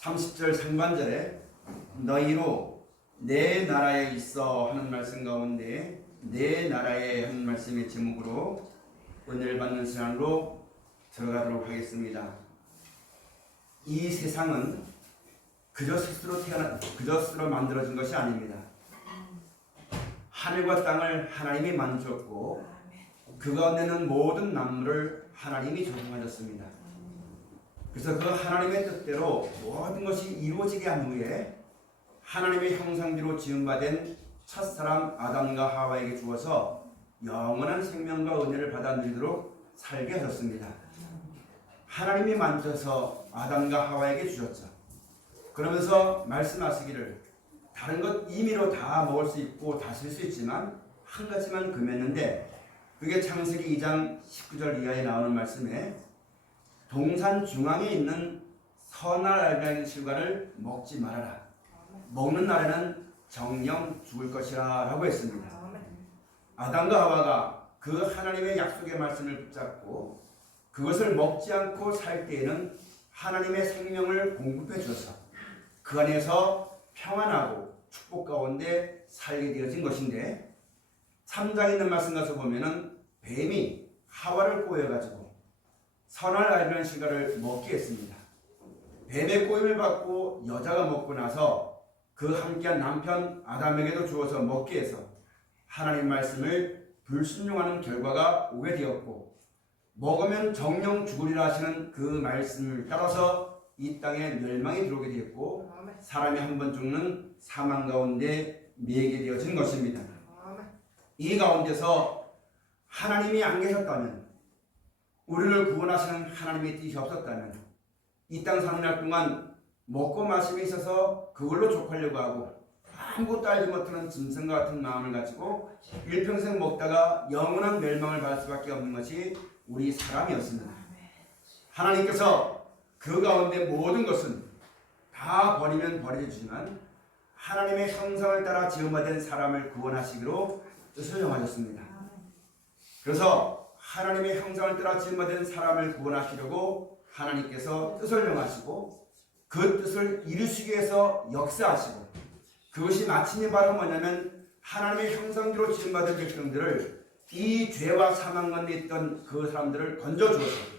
30절 상반절에 너희로 내 나라에 있어 하는 말씀 가운데 내 나라에 하는 말씀의 제목으로 은혜를 받는 시간으로 들어가도록 하겠습니다. 이 세상은 그저 스스로 만들어진 것이 아닙니다. 하늘과 땅을 하나님이 만드셨고 그 가운데는 모든 만물을 하나님이 조성하셨습니다. 그래서 그 하나님의 뜻대로 모든 것이 이루어지게 한 후에 하나님의 형상대로 지음받은 첫사람 아담과 하와에게 주어서 영원한 생명과 은혜를 받아 누리도록 살게 하셨습니다. 하나님이 만드셔서 아담과 하와에게 주셨죠. 그러면서 말씀하시기를 다른 것 임의로 다 먹을 수 있고 다 쓸 수 있지만 한 가지만 금했는데, 그게 창세기 2장 19절 이하에 나오는 말씀에 동산 중앙에 있는 선을 알게 실과를 먹지 말아라. 먹는 날에는 정령 죽을 것이라 라고 했습니다. 아담과 하와가 그 하나님의 약속의 말씀을 붙잡고 그것을 먹지 않고 살 때에는 하나님의 생명을 공급해 주셔서 그 안에서 평안하고 축복 가운데 살게 되어진 것인데, 3장에 있는 말씀 가서 보면은 뱀이 하와를 꼬여가지고 선을 알게 실과를 먹게 했습니다. 뱀의 꼬임을 받고 여자가 먹고 나서 그 함께한 남편 아담에게도 주어서 먹게 해서 하나님 말씀을 불순종하는 결과가 오게 되었고, 먹으면 정령 죽으리라 하시는 그 말씀을 따라서 이 땅에 멸망이 들어오게 되었고 사람이 한 번 죽는 사망 가운데 매게 되어진 것입니다. 이 가운데서 하나님이 안 계셨다면, 우리를 구원하시는 하나님의 뜻이 없었다면 이 땅 사는 날 동안 먹고 마심에 있어서 그걸로 족하려고 하고 아무것도 알지 못하는 짐승과 같은 마음을 가지고 일평생 먹다가 영원한 멸망을 받을 수밖에 없는 것이 우리 사람이었습니다. 하나님께서 그 가운데 모든 것은 다 버리면 버려지지만 하나님의 형상을 따라 지음받은 사람을 구원하시기로 뜻을 정하셨습니다. 그래서 하나님의 형상을 따라 지음받은 사람을 구원하시려고 하나님께서 뜻을 정하시고 그 뜻을 이루시기 위해서 역사하시고, 그것이 마침이 바로 뭐냐면 하나님의 형상대로 지음받은 백성들을 이 죄와 사망 가운데 있던 그 사람들을 건져주어서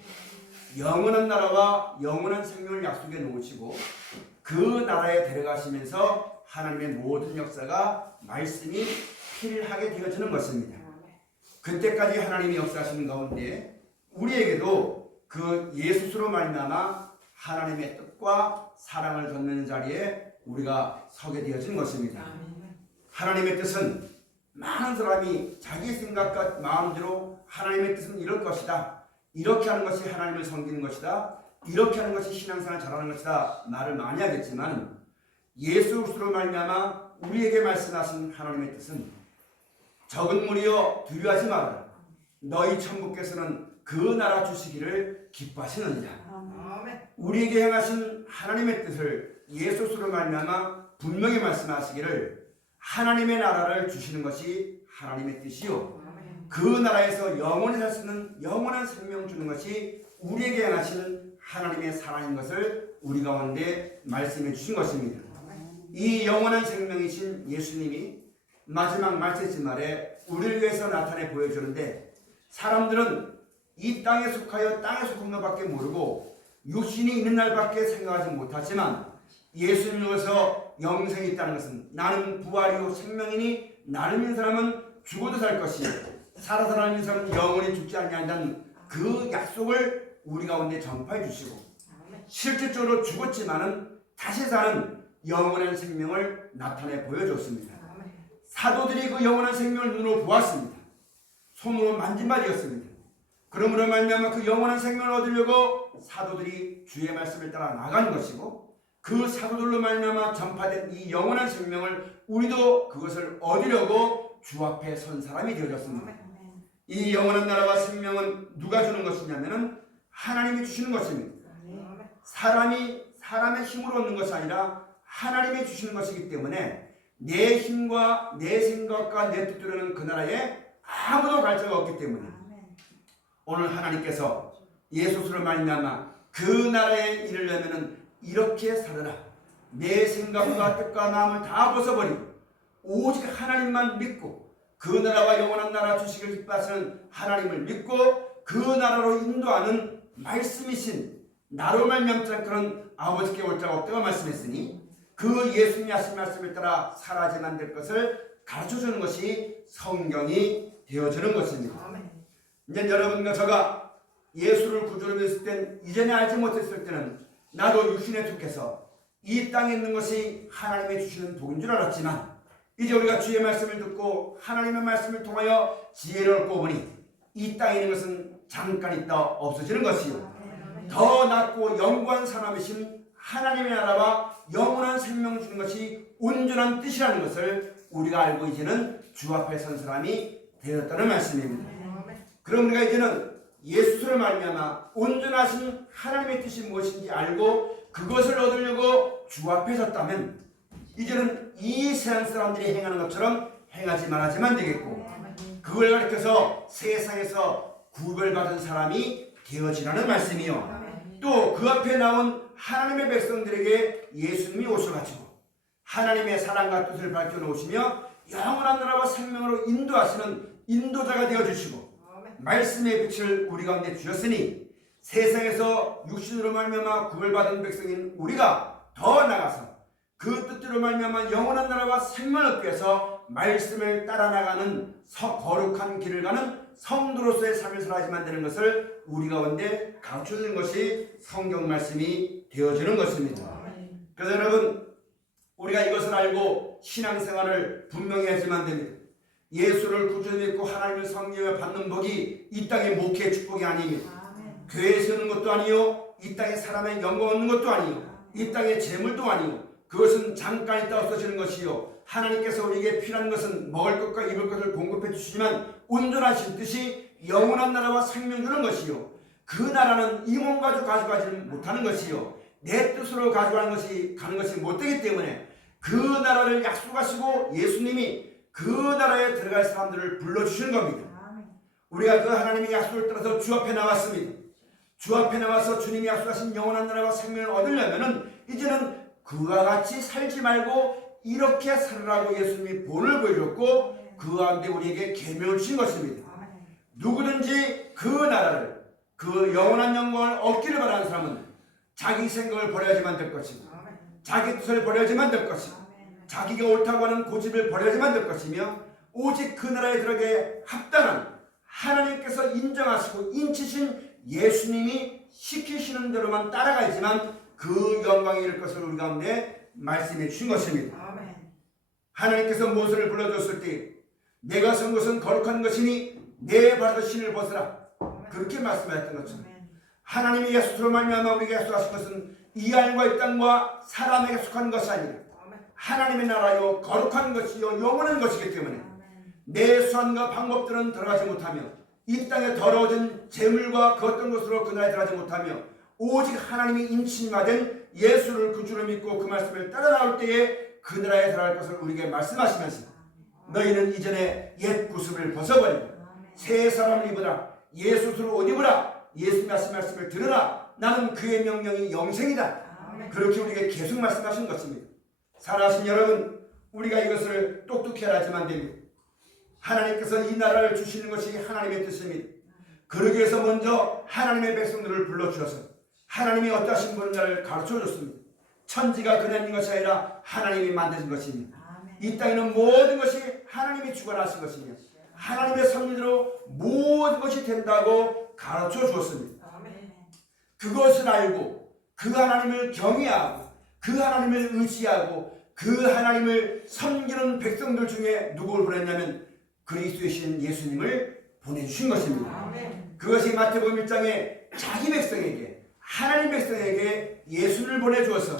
영원한 나라와 영원한 생명을 약속해 놓으시고 그 나라에 데려가시면서 하나님의 모든 역사가 말씀이 필하게 되어지는 것입니다. 그때까지 하나님이 역사하시는 가운데 우리에게도 그 예수로 말미암아 하나님의 뜻과 사랑을 덧는 자리에 우리가 서게 되어진 것입니다. 하나님의 뜻은 많은 사람이 자기 생각과 마음대로 하나님의 뜻은 이럴 것이다, 이렇게 하는 것이 하나님을 섬기는 것이다, 이렇게 하는 것이 신앙생활 잘하는 것이다 말을 많이 하겠지만, 예수 그리스도로 말미암아 우리에게 말씀하신 하나님의 뜻은 적은 무리여 두려워하지 말아라. 너희 천부께서는 그 나라 주시기를 기뻐하시느니라. 우리에게 행하신 하나님의 뜻을 예수 그리스도로 말미암아 분명히 말씀하시기를 하나님의 나라를 주시는 것이 하나님의 뜻이요, 그 나라에서 영원히 살 수 있는 영원한 생명 주는 것이 우리에게 행하신 하나님의 사랑인 것을 우리 가운데 말씀해 주신 것입니다. 이 영원한 생명이신 예수님이 마지막 말세지 말에 우리를 위해서 나타내 보여주는데, 사람들은 이 땅에 속하여 땅에 속한 것밖에 모르고 육신이 있는 날밖에 생각하지 못하지만, 예수님으로서 영생이 있다는 것은 나는 부활이요 생명이니 나를 믿는 사람은 죽어도 살 것이요 살아서 나를 믿는 사람은 영원히 죽지 아니한다는 그 약속을 우리 가운데 전파해 주시고, 실질적으로 죽었지만은 다시 사는 영원한 생명을 나타내 보여줬습니다. 사도들이 그 영원한 생명을 눈으로 보았습니다. 손으로 만진 바 되었습니다. 그러므로 말미암아 그 영원한 생명을 얻으려고 사도들이 주의 말씀을 따라 나가는 것이고, 그 사도들로 말미암아 전파된 이 영원한 생명을 우리도 그것을 얻으려고 주 앞에 선 사람이 되어졌습니다. 이 영원한 나라와 생명은 누가 주는 것이냐면은 하나님이 주시는 것입니다. 사람이 사람의 힘으로 얻는 것이 아니라 하나님이 주시는 것이기 때문에 내 힘과 내 생각과 내 뜻대로는 그 나라에 아무도 갈 자가 없기 때문에 오늘 하나님께서 예수를 말미암아 그 나라에 이르려면은 이렇게 살아라. 내 생각과 뜻과 마음을 다 벗어버리고 오직 하나님만 믿고 그 나라와 영원한 나라 주식을 기뻐하시는 하나님을 믿고 그 나라로 인도하는 말씀이신 나로 말미암지 않고 그런 아버지께 올 자가 없다고 말씀했으니 그 예수님이 하신 말씀을 따라 살아야만 될 것을 가르쳐주는 것이 성경이 되어주는 것입니다. 이제 여러분과 저가 예수를 구주로 믿었을 땐 이전에 알지 못했을 때는 나도 육신에 속해서 이 땅에 있는 것이 하나님이 주시는 복인 줄 알았지만 이제 우리가 주의 말씀을 듣고 하나님의 말씀을 통하여 지혜를 얻고 보니 이 땅에 있는 것은 잠깐 있다 없어지는 것이요 더 낫고 영구한 사람이신 하나님의 나라와 영원한 생명 주는 것이 온전한 뜻이라는 것을 우리가 알고 이제는 주 앞에 선 사람이 되었다는 말씀입니다. 그럼 우리가 이제는 예수를 말미암아 온전하신 하나님의 뜻이 무엇인지 알고 그것을 얻으려고 주 앞에 섰다면 이제는 이 세상 사람들이 행하는 것처럼 행하지 말아야만 되겠고 그걸 가리켜서 세상에서 구별받은 사람이 되어지라는 말씀이요. 또 그 앞에 나온 하나님의 백성들에게 예수님이 오셔가지고 하나님의 사랑과 뜻을 밝혀놓으시며 영원한 나라와 생명으로 인도하시는 인도자가 되어주시고 말씀의 빛을 우리 가운데 주셨으니 세상에서 육신으로 말미암아 구별받은 백성인 우리가 더 나아가서 그 뜻대로 말미암아 영원한 나라와 생명을 얻기 위해서 말씀을 따라 나가는 거룩한 길을 가는 성도로서의 삶을 살아야지만 되는 것을 우리 가운데 가르쳐주는 것이 성경 말씀이 되어지는 것입니다. 그래서 여러분 우리가 이것을 알고 신앙생활을 분명히 하지만 됩니다. 예수를 구주로 믿고 하나님을 섬기며 받는 복이 이 땅의 목회의 축복이 아닙니다. 교회에 서는 것도 아니요 이 땅에 사람의 영광 얻는 것도 아니요 이 땅의 재물도 아니요 그것은 잠깐 있다 없어지는 것이요 하나님께서 우리에게 필요한 것은 먹을 것과 입을 것을 공급해 주시지만 온전하신 뜻이 영원한 나라와 생명 주는 것이요 그 나라는 이 몸 가지고 가져가지는 못하는 것이요 내 뜻으로 가져가는 것이 가는 것이 못되기 때문에 그 나라를 약속하시고 예수님이 그 나라에 들어갈 사람들을 불러주시는 겁니다. 우리가 그 하나님의 약속을 따라서 주 앞에 나왔습니다. 주 앞에 나와서 주님이 약속하신 영원한 나라와 생명을 얻으려면은 이제는 그와 같이 살지 말고 이렇게 살으라고 예수님이 본을 보여줬고 그 가운데 우리에게 계명을 주신 것입니다. 누구든지 그 나라를 그 영원한 영광을 얻기를 바라는 사람은 자기 생각을 버려야지만 될 것이고 자기 뜻을 버려야지만 될 것이고 자기가 옳다고 하는 고집을 버려야지만 될 것이며 오직 그 나라에 들어가게 합당한 하나님께서 인정하시고 인치신 예수님이 시키시는 대로만 따라가야지만 그 영광이 이를 것을 우리 가운데 말씀해 주신 것입니다. 하나님께서 모세를 불러줬을 때 내가 선 것은 거룩한 것이니 내 발에서 신을 벗으라 그렇게 말씀하셨던 것처럼 하나님이 예수로 말미암아 우리에게 약속하신 것은 이 하늘과 이 땅과 사람에게 속한 것이 아니라 하나님의 나라요 거룩한 것이요 영원한 것이기 때문에 내 수완과 방법들은 들어가지 못하며 이 땅에 더러워진 재물과 그 어떤 것으로 그 나라에 들어가지 못하며 오직 하나님이 인치받은 예수를 구주로 믿고 그 말씀을 따라 나올 때에 그 나라에 들어갈 것을 우리에게 말씀하시면서 너희는 이전에 옛 구습을 벗어버리고 새 사람을 입으라 예수를 옷 입으라 예수님 하신 말씀을 들으라 나는 그의 명령이 영생이다. 그렇게 우리에게 계속 말씀하신 것입니다. 사랑하신 여러분 우리가 이것을 똑똑히 알아야지만 됩니다. 하나님께서 이 나라를 주시는 것이 하나님의 뜻입니다. 그러기 위해서 먼저 하나님의 백성들을 불러주셔서 하나님이 어떠하신 분인가를 가르쳐줬습니다. 천지가 그냥 것이 아니라 하나님이 만드신 것입니다. 이 땅에는 모든 것이 하나님이 주관하신 것이며 하나님의 섭리대로 모든 것이 된다고 가르쳐 주었습니다. 그것을 알고 그 하나님을 경외하고 그 하나님을 의지하고 그 하나님을 섬기는 백성들 중에 누구를 보냈냐면 그리스도이신 예수님을 보내주신 것입니다. 그것이 마태복음 1장에 자기 백성에게 하나님 백성에게 예수를 보내주어서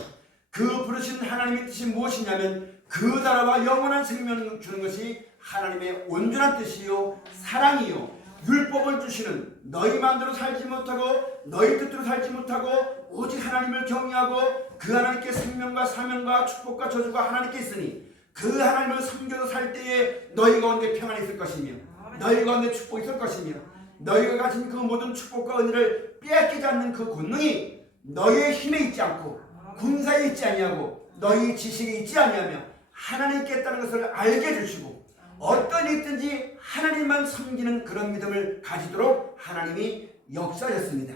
그 부르신 하나님의 뜻이 무엇이냐면 그 나라와 영원한 생명을 주는 것이 하나님의 온전한 뜻이요 사랑이요 율법을 주시는 너희 마음대로 살지 못하고 너희 뜻대로 살지 못하고 오직 하나님을 경외하고 그 하나님께 생명과 사명과 축복과 저주가 하나님께 있으니 그 하나님을 섬겨서 살 때에 너희 가운데 평안이 있을 것이며 너희 가운데 축복이 있을 것이며 너희가 가진 그 모든 축복과 은혜를 빼앗기지 않는 그 권능이 너희의 힘에 있지 않고 군사에 있지 아니하고 너희 지식에 있지 아니하며 하나님께 있다는 것을 알게 해주시고 어떤 일이 있든지 하나님만 섬기는 그런 믿음을 가지도록 하나님이 역사하셨습니다.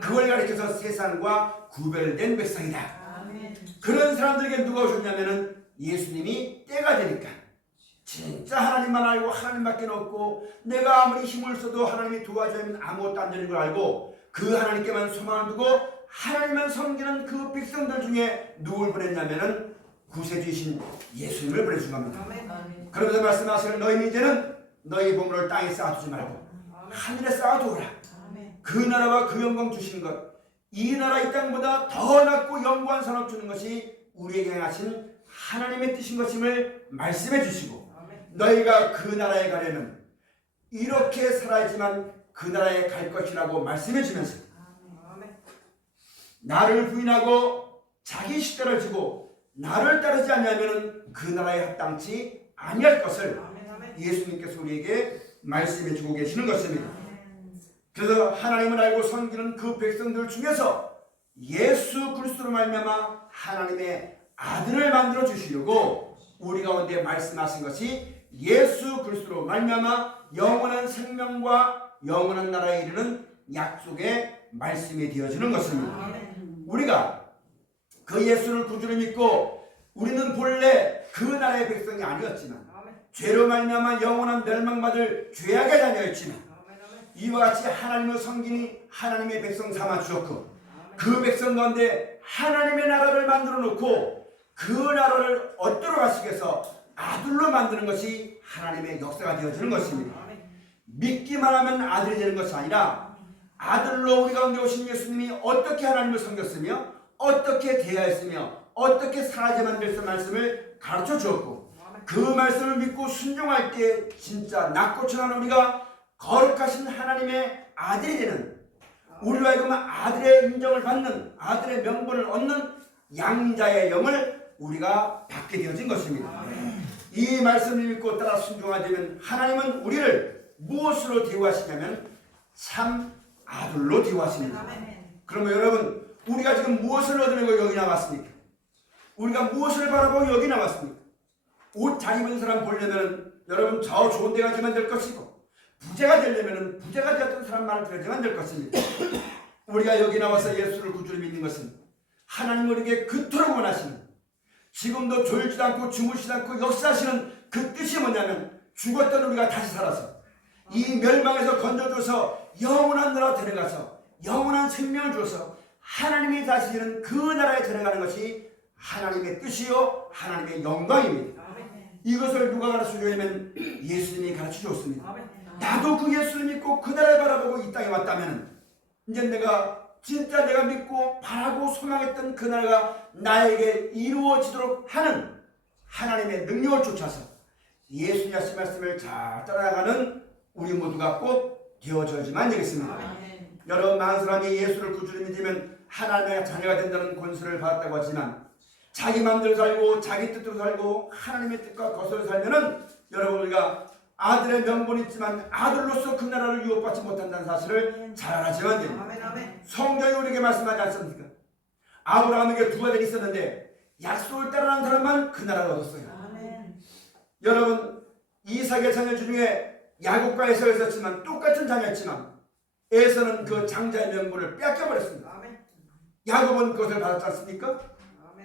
그걸 가리켜서 세상과 구별된 백성이다. 그런 사람들에게 누가 오셨냐면은 예수님이 때가 되니까 진짜 하나님만 알고 하나님밖에 없고 내가 아무리 힘을 써도 하나님이 도와주면 아무것도 안 되는 걸 알고 그 하나님께만 소망을 두고 하나님만 섬기는 그 백성들 중에 누굴 보냈냐면은 구세주이신 예수님을 보내준 겁니다. 그러면서 말씀하시는 너희는 이제는 너희 보물을 땅에 쌓아두지 말고 하늘에 쌓아두어라. 그 나라와 그 영광 주시는 것, 이 나라 이 땅보다 더 낫고 영광한 산업 주는 것이 우리에게 행하신 하나님의 뜻인 것임을 말씀해 주시고 너희가 그 나라에 가려면 이렇게 살아야지만 그 나라에 갈 것이라고 말씀해 주면서 나를 부인하고 자기 식대를 지고 나를 따르지 않냐면 그 나라에 합당치 아니할 것을 예수님께서 우리에게 말씀해 주고 계시는 것입니다. 그래서 하나님을 알고 섬기는 그 백성들 중에서 예수 그리스도로 말미암아 하나님의 아들을 만들어 주시려고 우리 가운데 말씀하신 것이 예수 그리스도로 말미암아 영원한 생명과 영원한 나라에 이르는 약속의 말씀이 되어지는 것입니다. 우리가 그 예수를 구주로 믿고 우리는 본래 그 나라의 백성이 아니었지만 죄로 말미암아 영원한 멸망받을 죄악의 자녀였지만 이와 같이 하나님을 섬기니 하나님의 백성 삼아 주셨고 그 백성 가운데 하나님의 나라를 만들어 놓고 그 나라를 얻도록 하시기 위해서 아들로 만드는 것이 하나님의 역사가 되어지는 것입니다. 믿기만 하면 아들이 되는 것이 아니라 아들로 우리 가운데 오신 예수님이 어떻게 하나님을 섬겼으며 어떻게 대하였으며 어떻게 살아야만 될 수 말씀을 가르쳐 주었고 그 말씀을 믿고 순종할 때 진짜 낙고천한 우리가 거룩하신 하나님의 아들이 되는 우리로 하여금 아들의 인정을 받는 아들의 명분을 얻는 양자의 영을 우리가 받게 되어진 것입니다. 이 말씀을 믿고 따라 순종하게 되면 하나님은 우리를 무엇으로 대우하시냐면 참 아들로 대우하십니다. 그러면 여러분 우리가 지금 무엇을 얻으려고 여기 나왔습니까? 우리가 무엇을 바라보고 여기 나왔습니까? 옷 잘 입은 사람 보려면 여러분 저 좋은 데 가지만 될 것이고 부자가 되려면 부자가 되었던 사람만을 들어야만 될 것입니다. 우리가 여기 나와서 예수를 구주로 믿는 것은 하나님 우리에게 그토록 원하시는 지금도 졸지도 않고 주무시지 않고 역사하시는 그 뜻이 뭐냐면 죽었던 우리가 다시 살아서 이 멸망에서 건져줘서 영원한 나라로 데려가서 영원한 생명을 줘서 하나님이 다스리는 그 나라에 데려가는 것이 하나님의 뜻이요 하나님의 영광입니다. 이것을 누가 가르쳐 주냐면 예수님이 가르쳐 주었습니다. 나도 그 예수를 믿고 그 나라를 바라보고 이 땅에 왔다면 이제 내가 진짜 내가 믿고 바라고 소망했던 그 나라가 나에게 이루어지도록 하는 하나님의 능력을 쫓아서 예수님 하신 말씀을 잘 따라가는 우리 모두가 꼭 되어져야지만 되겠습니다. 여러분 많은 사람이 예수를 구주로 믿으면 하나님의 자녀가 된다는 권세를 받았다고 하지만 자기 마음대로 살고 자기 뜻대로 살고 하나님의 뜻과 거슬러 살면은 여러분 우리가 아들의 명분이 있지만 아들로서 그 나라를 유업받지 못한다는 사실을 잘 알아야만 됩니다. 성경이 우리에게 말씀하지 않습니까? 아브라함에게 두 아들이 있었는데 약속을 따르는 사람만 그 나라를 얻었어요. 여러분 이삭의 자녀 중에 야곱과 에서가 있었지만 똑같은 자녀였지만 에서는 그 장자의 명분을 뺏겨버렸습니다. 야곱은 그것을 받았지 않습니까?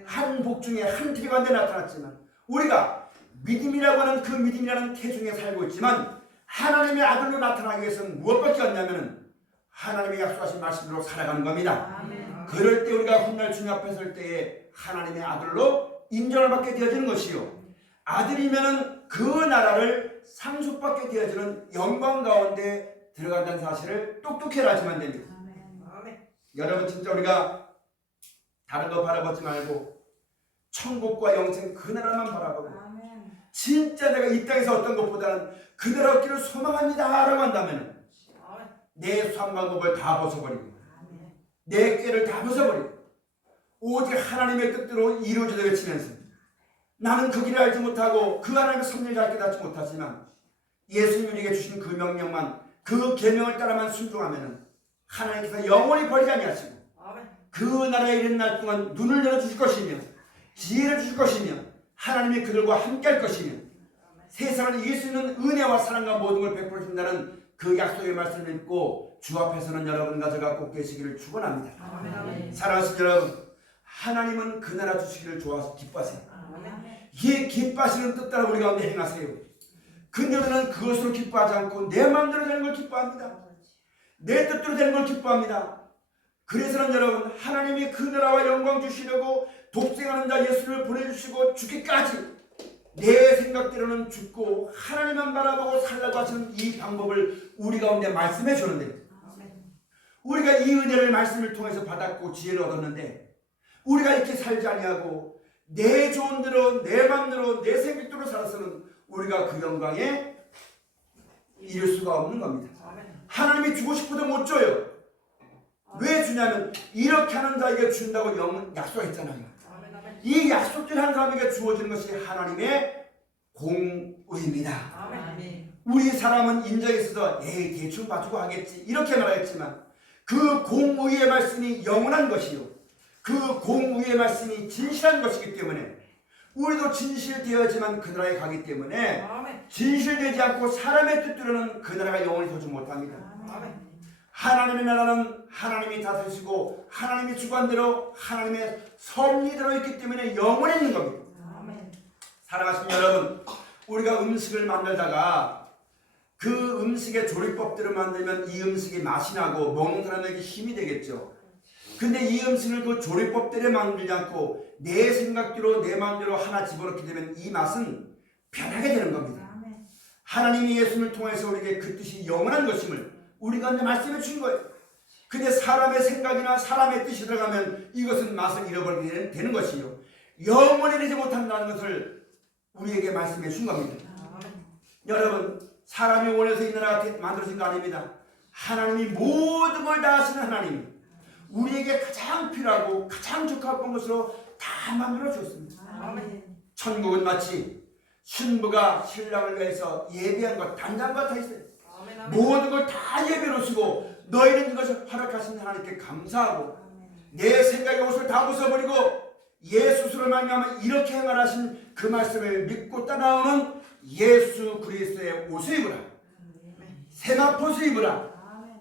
한 복 중에 한 태가 나타났지만 우리가 믿음이라고 하는 그 믿음이라는 태 중에 살고 있지만 하나님의 아들로 나타나기 위해서는 무엇밖에 없냐면 하나님의 약속하신 말씀대로 살아가는 겁니다. 그럴 때 우리가 훗날 주님 앞에 설 때에 하나님의 아들로 인정을 받게 되어지는 것이요 아들이면은 그 나라를 상속받게 되어지는 영광 가운데 들어간다는 사실을 똑똑히 알아야만 됩니다. 여러분 진짜 우리가 다른 거 바라보지 말고 천국과 영생 그 나라만 바라보고 진짜 내가 이 땅에서 어떤 것보다는 그 나라 얻기를 소망합니다 라고 한다면 내 수학방법을 다 벗어버리고 내 꾀를 다 벗어버리고 오직 하나님의 뜻대로 이루어지도록 외치면서 나는 그 길을 알지 못하고 그 하나님의 섭리를 잘 깨닫지 못하지만 예수님에게 주신 그 명령만 그 계명을 따라만 순종하면 하나님께서 영원히 버리지 아니하시고 그 나라에 이른 날 동안 눈을 열어주실 것이며 지혜를 주실 것이며 하나님이 그들과 함께할 것이며 세상을 이길 수 있는 은혜와 사랑과 모든 걸 베풀어 주신다는 그 약속의 말씀을 믿고 주 앞에서는 여러분 가져가 꼭 계시기를 축원합니다. 사랑하시는 여러분, 하나님은 그 나라 주시기를 좋아서 기뻐하세요. 이 기뻐하시는 뜻 따라 우리 가운데 행하세요. 근데 우리는 그것으로 기뻐하지 않고 내 마음대로 되는 걸 기뻐합니다. 내 뜻대로 되는 걸 기뻐합니다. 그래서는 여러분, 하나님이 그 나라와 영광 주시려고 독생하는 자 예수를 보내주시고 죽기까지 내 생각대로는 죽고 하나님만 바라보고 살라고 하시는 이 방법을 우리 가운데 말씀해 주는데, 우리가 이 은혜를 말씀을 통해서 받았고 지혜를 얻었는데 우리가 이렇게 살지 아니하고 내 좋은 대로 내 맘대로 내 생각대로 살아서는 우리가 그 영광에 이룰 수가 없는 겁니다. 하나님이 주고 싶어도 못 줘요. 왜 주냐면 이렇게 하는 자에게 준다고 약속했잖아요. 이 약속대로 하는 사람에게 주어지는 것이 하나님의 공의입니다. 우리 사람은 인정에 있어서 대충 봐주고 하겠지 이렇게 말하겠지만 그 공의의 말씀이 영원한 것이요, 그 공의의 말씀이 진실한 것이기 때문에 우리도 진실되어야지만 그 나라에 가기 때문에 진실되지 않고 사람의 뜻대로는 그 나라가 영원히 서지 못합니다. 하나님의 나라는 하나님이 다스리시고 하나님이 주관대로 하나님의 섭리대로 있기 때문에 영원히 있는 겁니다. 사랑하시는 여러분, 우리가 음식을 만들다가 그 음식의 조리법대로 만들면 이 음식이 맛이 나고 먹는 사람에게 힘이 되겠죠. 근데 이 음식을 그 조리법대로 만들지 않고 내 생각대로 내 마음대로 하나 집어넣게 되면 이 맛은 변하게 되는 겁니다. 하나님이 예수님을 통해서 우리에게 그 뜻이 영원한 것임을 우리 가운데 말씀해 주신 거예요. 근데 사람의 생각이나 사람의 뜻이 들어가면 이것은 맛을 잃어버리게 되는 것이요, 영원히 되지 못한다는 것을 우리에게 말씀해 준 겁니다. 여러분, 사람이 원해서 이 나라가 만들어진 거 아닙니다. 하나님이 모든 걸 다 하시는 하나님, 우리에게 가장 필요하고 가장 적합한 것으로 다 만들어 주었습니다. 천국은 마치 신부가 신랑을 위해서 예비한 것 단장과 같아 있어요. 모든 걸 다 예비해 놓으시고 너희는 이것을 허락하신 하나님께 감사하고 내 생각의 옷을 다 벗어버리고 예수를 말미암아 이렇게 행하신 그 말씀을 믿고 따라오는 예수 그리스도의 옷을 입으라, 세마포를 입으라,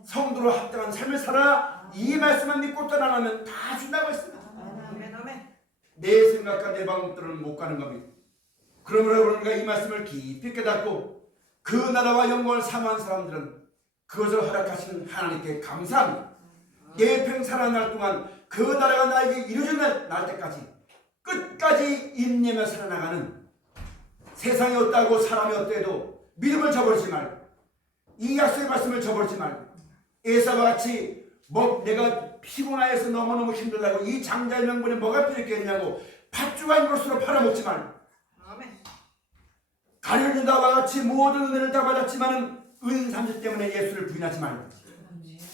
성도로 합당한 삶을 살아, 이 말씀만 믿고 따라가면 다 준다고 했습니다. 내 생각과 내 방법대로는 못 가는 겁니다. 그러므로 우리가 이 말씀을 깊이 깨닫고 그 나라와 영광을 사모하는 사람들은 그것을 허락하시는 하나님께 감사합니다. 내 평 살아날 동안 그 나라가 나에게 이루어진 날 때까지 끝까지 인내며 살아나가는, 세상이 어떠하고 사람이 어떠해도 믿음을 저버리지 말고 이 약속의 말씀을 저버리지 말고 에사와 같이 내가 피곤하여서 너무너무 힘들다고 이 장자의 명분에 뭐가 필요했겠냐고 팥죽한 것으로 팔아먹지 말고, 가룟 유다와 같이 모든 은혜를 다 받았지만 은삼실 때문에 예수를 부인하지 말고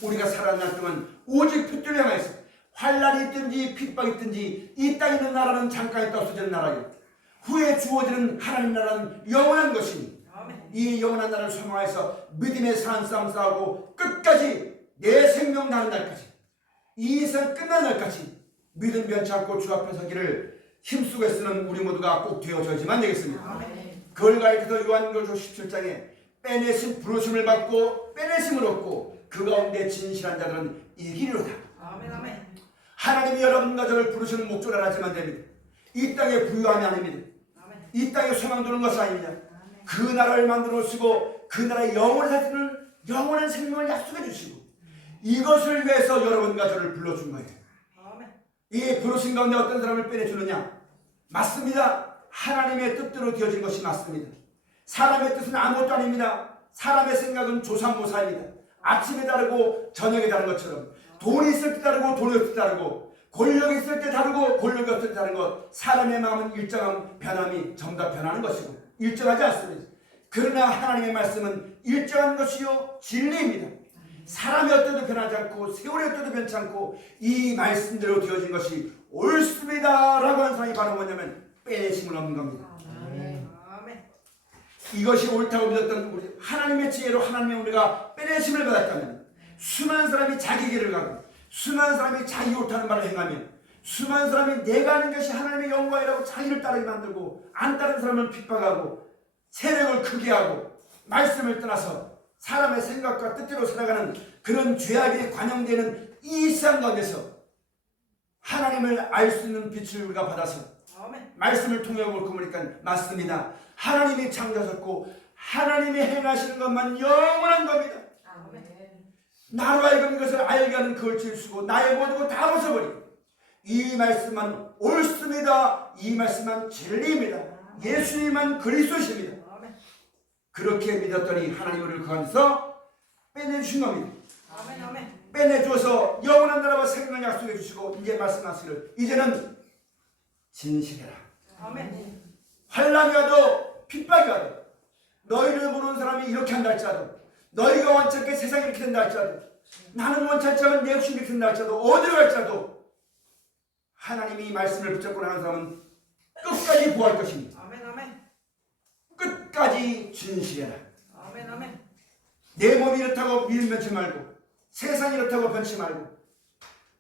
우리가 살아날 동안 오직 표대로 향하여서 환난이 있든지 핍박이 있든지 이 땅에 있는 나라는 잠깐 있다 없어지는 나라요, 후에 주어지는 하나님 나라는 영원한 것이니 이 영원한 나라를 소망해서 믿음의 산싸움 싸우고 끝까지 내 생명 다는 날까지, 이 인생 끝나는 날까지 믿음 변치 않고 주 앞에 서기를 힘쓰고 애쓰는 우리 모두가 꼭 되어져야지만 되겠습니다. 그걸 가리켜서 요한계시록 17장에 빼내심 부르심을 받고 빼내심을 얻고 그 가운데 진실한 자들은 이기리로다. 하나님이 여러분과 저를 부르시는 목적을 알아야만 됩니다. 이 땅의 부유함이 아닙니다. 이 땅에 소망 두는 것이 아닙니다. 그 나라를 만들어 놓으시고 그 나라의 영원히 사시는 영원한 생명을 약속해 주시고 이것을 위해서 여러분과 저를 불러준 거예요. 이 부르신 가운데 어떤 사람을 빼내주느냐? 맞습니다. 하나님의 뜻대로 되어진 것이 맞습니다. 사람의 뜻은 아무것도 아닙니다. 사람의 생각은 조삼모사입니다. 아침에 다르고 저녁에 다른 것처럼 돈이 있을 때 다르고 돈이 없을 때 다르고 권력이 있을 때 다르고 권력이 없을 때 다른 것, 사람의 마음은 일정한 변함이 전부 다 변하는 것이고 일정하지 않습니다. 그러나 하나님의 말씀은 일정한 것이요 진리입니다. 사람이 어때도 변하지 않고 세월이 어때도 변치 않고 이 말씀대로 되어진 것이 옳습니다 라고 하는 사람이 바로 뭐냐면 빼내심을 얻는 겁니다. 이것이 옳다고 믿었던 우리 하나님의 지혜로 하나님의 우리가 빼내심을 받았다면 수많은 사람이 자기 길을 가고 수많은 사람이 자기 옳다는 말을 행하며 수많은 사람이 내가 하는 것이 하나님의 영광이라고 자기를 따르게 만들고 안 따르는 사람을 핍박하고 세력을 크게 하고 말씀을 떠나서 사람의 생각과 뜻대로 살아가는 그런 죄악에 관영되는 이 세상 가운데서 하나님을 알 수 있는 빛을 우리가 받아서 말씀을 통해 볼 거니까 맞습니다. 하나님이 창조하셨고 하나님이 행하시는 것만 영원한 겁니다. 나로 하여금 이것을 알게 하는 그걸 쓰고 나의 모든 것 다 벗어버리고 이 말씀만 옳습니다. 이 말씀만 진리입니다. 예수님만 그리스도십니다. 그렇게 믿었더니 하나님 우리를 그 안에서 빼내주신 겁니다. 빼내줘서 영원한 나라와 생명을 약속해 주시고 이제 말씀하시기를 이제는 진실해라. 환난이 와도 핍박이 와도 너희를 모르는 사람이 이렇게 한다 할지라도 너희가 원치 않게 세상이 이렇게 된다 할지라도 나는 원치 않지만 내 욕심이 이렇게 된다 할지라도 어디로 갈지라도 하나님이 말씀을 붙잡고 나가는 사람은 끝까지 구할 것입니다. 끝까지 진실해라. 내 몸이 이렇다고 믿음 변치 말고 세상이 이렇다고 변치 말고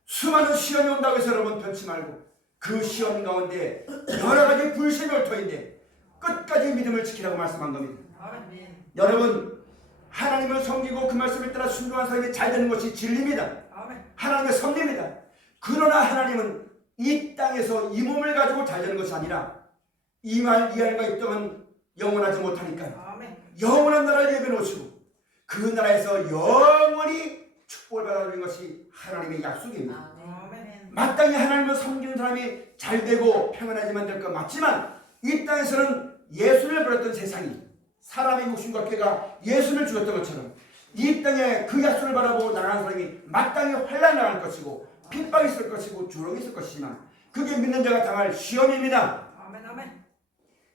수많은 시험이 온다고 해서 여러분 변치 말고 그 시험 가운데 여러 가지 불신이 올 터인데 끝까지 믿음을 지키라고 말씀한 겁니다. 여러분 하나님을 섬기고 그 말씀을 따라 순종한 사람이 잘 되는 것이 진리입니다. 하나님의 섭리입니다. 그러나 하나님은 이 땅에서 이 몸을 가지고 잘 되는 것이 아니라 이 말 이해가 있다면 영원하지 못하니까 영원한 나라를 예비해 놓으시고 그 나라에서 영원히 축복을 받아들이는 것이 하나님의 약속입니다. 마땅히 하나님을 섬기는 사람이 잘 되고 평안하지만 될 것 맞지만 이 땅에서는 예수를 버렸던 세상이 사람의 욕심과 꾀가 예수를 죽였던 것처럼 이 땅에 그 약속을 바라보고 나가는 사람이 마땅히 환난을 당할 것이고 핍박이 있을 것이고 조롱이 있을 것이지만 그게 믿는 자가 당할 시험입니다.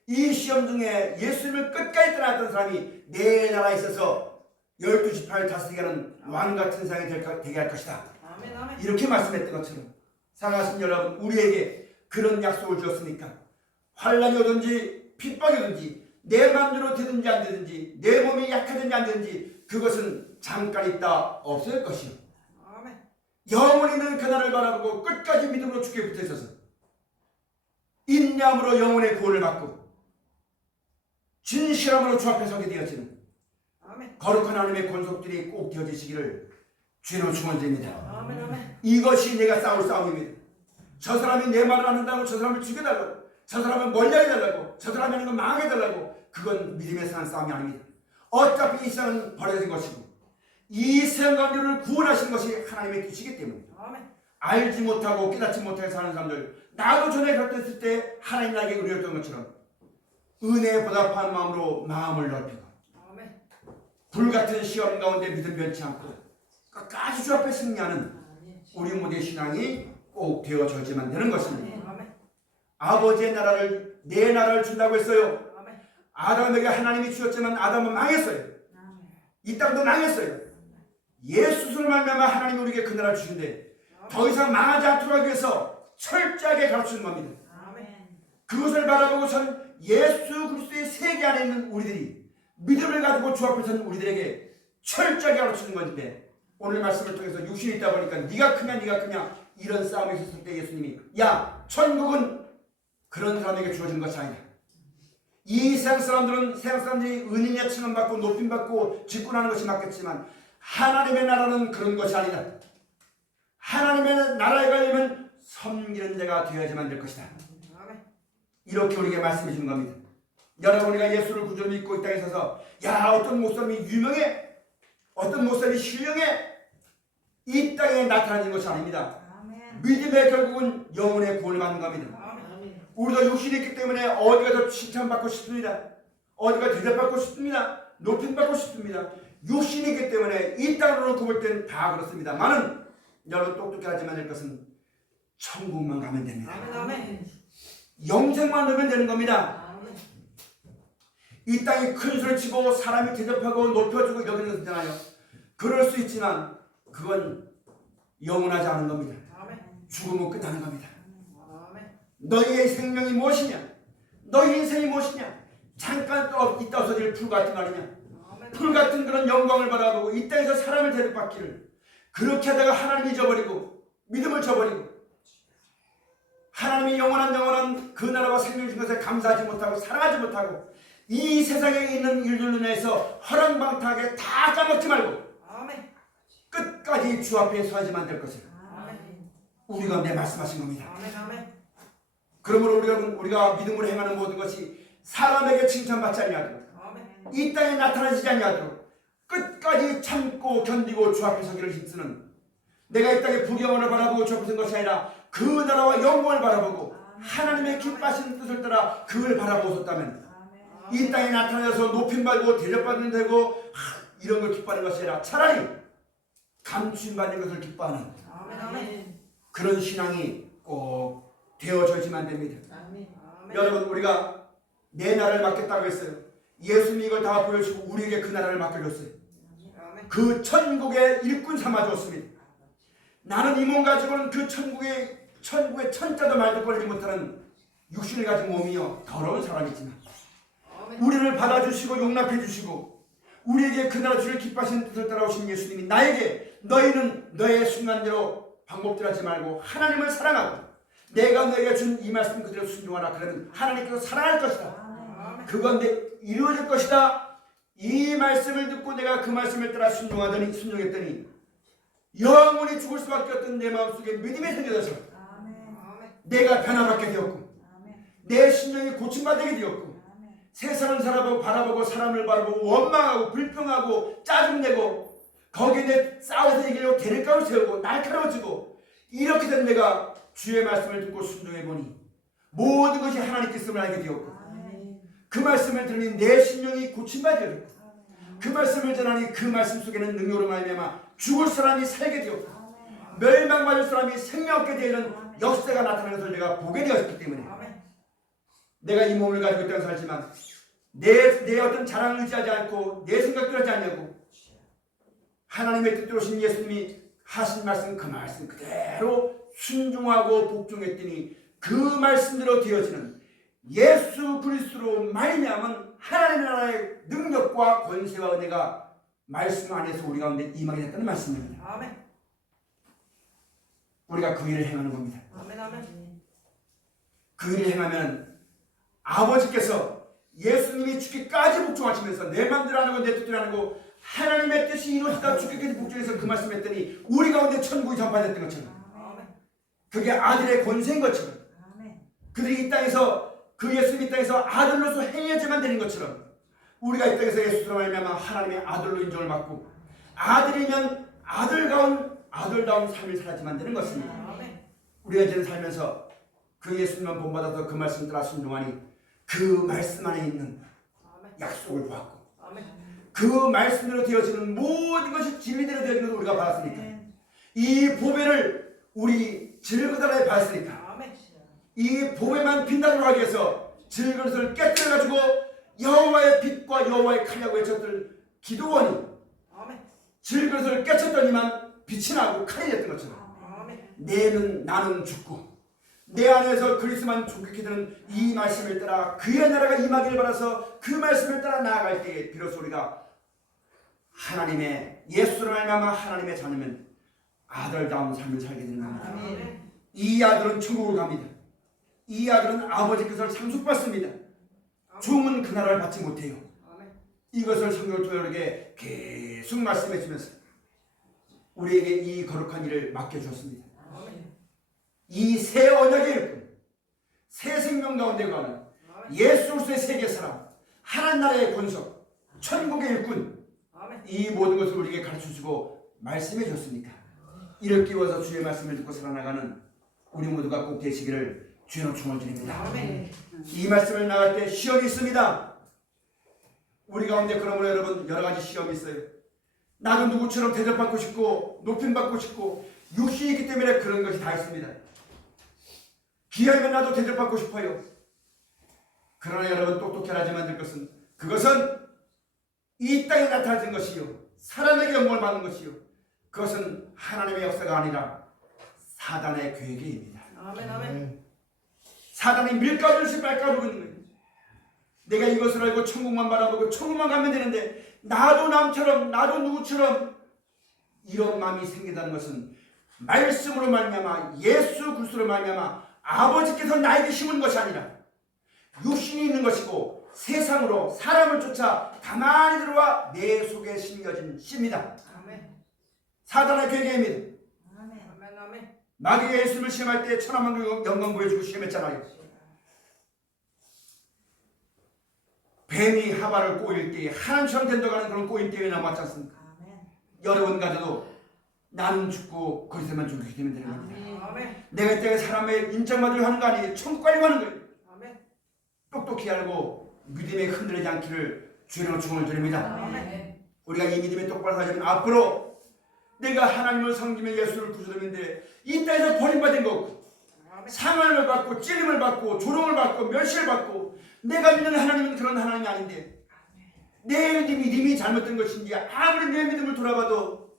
이 시험 중에 예수님을 끝까지 따라갔던 사람이 내 나라에 있어서 12지파를 다스리게 하는 왕같은 상이 되게 할 것이다. 이렇게 말씀했던 것처럼 사랑하신 여러분 우리에게 그런 약속을 주었으니까 환난이 오든지 핍박이 오든지 내 마음대로 되든지 안 되든지 내 몸이 약하든지 안 되든지 그것은 잠깐 있다 없을 것이요 영원히 있는 그날을 바라보고 끝까지 믿음으로 주께 붙어 있어서 인내함으로 영혼의 구원을 받고 진실함으로 주 앞에 서게 되어지는 거룩한 하나님의 권속들이 꼭 되어지시기를 주님은 축원드립니다. 이것이 내가 싸울 싸움입니다. 저 사람이 내 말을 안 한다고 저 사람을 죽여달라고 저 사람을 멀리하게 달라고 저 사람이 하는 건 망하게 달라고 그건 믿음에 사는 싸움이 아닙니다. 어차피 이 세상은 버려진 것이고 이 세상 가운데를 구원하시는 것이 하나님의 뜻이기 때문입니다. 알지 못하고 깨닫지 못하게 사는 사람들 나도 전에 그랬을 때 하나님 나에게 은혜였던 것처럼 은혜에 보답한 마음으로 마음을 넓히고 불같은 시험 가운데 믿음 변치 않고 끝까지 주 앞에 승리하는 우리 모두의 신앙이 꼭 되어져야만 되는 것입니다. 아버지의 나라를 내 나라를 준다고 했어요. 아담에게 하나님이 주셨지만 아담은 망했어요. 이 땅도 망했어요. 예수를 말미암아 하나님이 우리에게 그 나라를 주신데 더 이상 망하지 않도록 하기 위해서 철저하게 가르치는 겁니다. 그것을 바라보고선 예수 그리스도의 세계 안에 있는 우리들이 믿음을 가지고 주 앞에 서는 우리들에게 철저하게 가르치는 건데 오늘 말씀을 통해서 육신이 있다 보니까 네가 크냐 이런 싸움이 있었을 때 예수님이 야 천국은 그런 사람에게 주어지는 것이 아니야. 이 세상 사람들이 은인의 칭함받고 높임받고 직분하는 것이 맞겠지만 하나님의 나라는 그런 것이 아니다. 하나님의 나라에 가려면 섬기는 자가 되어야지만 될 것이다. 이렇게 우리에게 말씀해 주는 겁니다. 여러분 우리가 예수를 구주로 믿고 이 땅에 서서 야 어떤 목사님이 유명해 어떤 목사님이 신령해 이 땅에 나타나는 것이 아닙니다. 믿음의 결국은 영혼의 구원을 받는 겁니다. 우리도 육신이 있기 때문에 어디가 더 칭찬받고 싶습니다. 어디가 대접받고 싶습니다. 높임받고 싶습니다. 육신이 있기 때문에 이 땅으로 놓고 볼 때는 다 그렇습니다만은 여러분 똑똑하지만 될 것은 천국만 가면 됩니다. 영생만 넣으면 되는 겁니다. 이 땅이 큰 소리 치고 사람이 대접하고 높여주고 여기는 되잖아요. 그럴 수 있지만 그건 영원하지 않은 겁니다. 죽음은 끝나는 겁니다. 너희의 생명이 무엇이냐? 너희 인생이 무엇이냐? 잠깐 있다 없어질 풀 같은 말이냐? 풀 같은 그런 영광을 바라보고 이 땅에서 사람을 대접받기를 그렇게 하다가 하나님 잊어버리고 믿음을 저버리고 하나님이 영원한 그 나라와 생명 준 것에 감사하지 못하고 사랑하지 못하고 이 세상에 있는 일들로 인해서 허랑방탕하게 다 까먹지 말고 끝까지 주 앞에 서야지만 될 것을 우리 가운데 말씀하신 겁니다. 그러므로 우리가 믿음으로 행하는 모든 것이 사람에게 칭찬받지 아니하도록 이 땅에 나타나지 아니하도록 끝까지 참고 견디고 주 앞에 서기를 힘쓰는 내가 이 땅의 부경을 바라보고 주 앞에 선 것이 아니라 그 나라와 영광을 바라보고 하나님의 기뻐하시는 뜻을 따라 그걸 바라보고 섰다면 이 땅에 나타나서 높임받고 대접받는 되고 이런 걸 기뻐하는 것이 아니라 차라리 감추임받는 것을 기뻐하는 그런 신앙이 꼭 되어져야지만 됩니다. 여러분 우리가 내 나라를 맡겠다고 했어요. 예수님이 이걸 다 보여주고 우리에게 그 나라를 맡겨줬어요. 그 천국의 일꾼 삼아줬습니다. 나는 이 몸 가지고는 그 천국의 천자도 말도 꺼내지 못하는 육신을 가진 몸이요 더러운 사람이지만 우리를 받아주시고 용납해주시고 우리에게 그 나라 주를 기뻐하시는 뜻을 따라오신 예수님이 나에게 너희는 너의 순간대로 방법대로 하지 말고 하나님을 사랑하고 내가 너에게 준 이 말씀 그대로 순종하라. 그러면 하나님께서 사랑할 것이다. 그건 이루어질 것이다. 이 말씀을 듣고 내가 그 말씀을 따라 순종했더니 영원히 죽을 수밖에 없던 내 마음속에 믿음이 생겨져서 내가 변화받게 되었고 내 심령이 고침받게 되었고 세상을 바라보고 사람을 바라보고 원망하고 불평하고 짜증내고 거기에 내 싸워서 이기려고 대립감을 세우고 날카로워지고 이렇게 된 내가 주의 말씀을 듣고 순종해보니 모든 것이 하나님께 있음을 알게 되었고 그 말씀을 들으니 내 심령이 고침받게 되었고 그 말씀을 전하니 그 말씀 속에는 능력으로 말미암아 죽을 사람이 살게 되었고 멸망받을 사람이 생명 얻게 되는 역사가 나타나는 것을 내가 보게 되었기 때문에 내가 이 몸을 가지고 이 땅에 살지만 내 어떤 자랑을 의지하지 않고 내 생각도 하지 않냐고 하나님의 뜻대로 오신 예수님이 하신 말씀 그 말씀 그대로 순종하고 복종했더니 그 말씀대로 되어지는 예수 그리스도로 말미암은 하나님의 나라의 능력과 권세와 은혜가 말씀 안에서 우리 가운데 임하게 됐다는 말씀입니다. 아멘. 우리가 그 일을 행하는 겁니다. 아멘. 그 일을 행하면 아버지께서 예수님이 죽기까지 복종하시면서 내 마음대로 하는 건 내 뜻대로 하는 거 하나님의 뜻이 이루어지다 죽기까지 복종해서 그 말씀했더니 우리 가운데 천국이 전파됐던 것처럼 그게 아들의 권세인 것처럼 그들이 이 땅에서 그 예수님 이 땅에서 아들로서 행해야지만 되는 것처럼 우리가 이 땅에서 예수로 말미암아 하나님의 아들로 인정을 받고 아들이면 아들다운 삶을 살아야지만 되는 것입니다. 우리가 이제는 살면서 그 예수님만 본받아서 그 말씀 따라 순종하니 그 말씀 안에 있는 약속을 보았고 그 말씀대로 되어지는 모든 것이 진리대로 되어지는 것을 우리가 받았으니까 이 보배를 우리 즐거다라에 받았으니까 이 보배만 빛나도록 하기 위해서 즐거릇을 깨뜨려가지고 여호와의 빛과 여호와의 칼이라고 외쳤던 기도원이 즐거릇을 깨쳤더니만 빛이 나고 칼이 됐던 것처럼 나는 죽고 내 안에서 그리스도만 존귀케 되는 이 말씀을 따라 그의 나라가 임하기를 바라서 그 말씀을 따라 나아갈 때에 비로소 우리가 하나님의 예수를 말미암아 하나님의 자녀면 아들다운 삶을 살게 되는 겁니다. 이 아들은 천국을 갑니다. 이 아들은 아버지께서 상속받습니다. 종은 그 나라를 받지 못해요. 이것을 성경을 통해 우리에게 계속 말씀해 주면서 우리에게 이 거룩한 일을 맡겨주었습니다. 이 새 언약의 일꾼, 새 생명 가운데 가는 예수 그리스도의 세계 사람, 하나님 나라의 권석, 천국의 일꾼, 이 모든 것을 우리에게 가르쳐주고 말씀해 줬으니까 이를 끼워서 주의 말씀을 듣고 살아나가는 우리 모두가 꼭 되시기를 주의 축원을 드립니다. 이 말씀을 나갈 때 시험이 있습니다. 우리 가운데 그러므로 여러분 여러 가지 시험이 있어요. 나도 누구처럼 대접받고 싶고 높임받고 싶고 육신이 있기 때문에 그런 것이 다 있습니다. 기회면 나도 대접받고 싶어요. 그러나 여러분 똑똑해야지만 될 것은 그것은 이 땅에 나타나는 것이요 사람에게 영광을 받는 것이요 그것은 하나님의 역사가 아니라 사단의 계획입니다. 사단이 밀가루를 빨가루고 있는 거예요. 내가 이것을 알고 천국만 바라보고 천국만 가면 되는데 나도 남처럼 나도 누구처럼 이런 마음이 생긴다는 것은 말씀으로 말미암아 예수 그리스도로 말미암아 아버지께서 나에게 심은 것이 아니라 육신이 있는 것이고 세상으로 사람을 쫓아 가만히 들어와 내 속에 심겨진 씨입니다. 아멘. 사단의 괴계입니다. 아멘. 아멘. 아멘. 마귀가 예수님을 시험할 때 천하만국 영광 보여주고 시험했잖아요. 뱀이 하바를 꼬일 때 하나님처럼 된다고 하는 그런 꼬임 때문에 남았지 않습니까? 아멘. 여러분 가져도 나는 죽고 거기서만 죽게 되면 되는 겁니다. 아멘. 내가 이때 사람의 인정받으려 하는 거 아니에요. 천국 가려고 하는 거예요. 아멘. 똑똑히 알고 믿음에 흔들리지 않기를 주님으로 축원을 드립니다. 아멘. 우리가 이 믿음에 똑바로 살자면 앞으로 내가 하나님을 섬기며 예수를 구주님인데 이 땅에서 버림받은 거고 상한을 받고 찔림을 받고 조롱을 받고 멸시를 받고 내가 믿는 하나님은 그런 하나님이 아닌데 내 믿음이 잘못된 것인지 아무리 내 믿음을 돌아봐도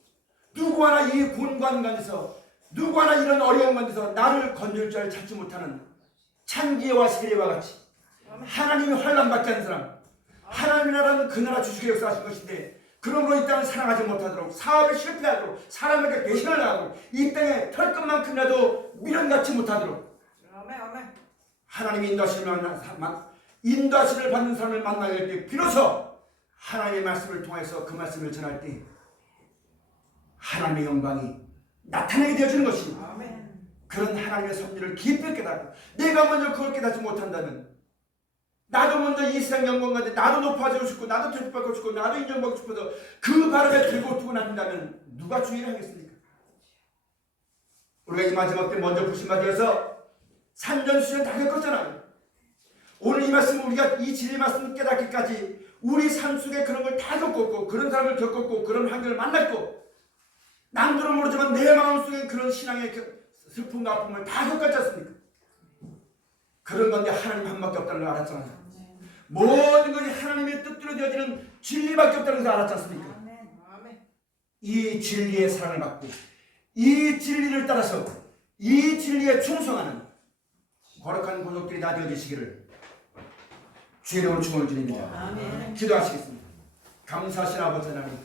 누구 하나 이 곤고한 가운데서 누구 하나 이런 어려운 가운데서 나를 건질 줄 찾지 못하는 창기와 세례와 같이 하나님이 환난받지 않는 사람 하나님의 나라는 그 나라 주식의 역사하신 것인데 그러므로 이 땅을 사랑하지 못하도록 사업에 실패하도록 사람에게 배신을 당하고 이 땅에 털끝만큼이라도 미련갖지 못하도록 하나님의 인도하심을 받는 사람을 만나게 될 때 비로소 하나님의 말씀을 통해서 그 말씀을 전할 때 하나님의 영광이 나타나게 되어지는 것입니다. 아멘. 그런 하나님의 섭리를 깊이 깨닫고 내가 먼저 그걸 깨닫지 못한다면 나도 먼저 이 세상 영광 가운데 나도 높아지고 싶고 나도 대접받고 싶고 나도 인정받고 싶어서 그 바람에 들고 두고 난다면 누가 주의를 하겠습니까? 우리가 이 마지막 때 먼저 부심받아서 산전수전 다 겪었잖아요. 오늘 이 말씀 우리가 이 진리 말씀을 깨닫기까지 우리 삶 속에 그런 걸 다 겪었고 그런 사람을 겪었고 그런 환경을 만났고 남들은 모르지만 내 마음속에 그런 신앙의 슬픔과 아픔을 다 겪었지 않습니까? 그런 건데 하나님 한 밖에 없다는 걸 알았잖아요. 모든 것이 하나님의 뜻대로 되어지는 진리밖에 없다는 걸 알았지 않습니까? 이 진리의 사랑을 받고 이 진리를 따라서 이 진리에 충성하는 거룩한 고족들이 다 되어지시기를 주의 이름으로 축원을 드립니다. 아멘. 기도하시겠습니다. 감사하신 아버지 하나님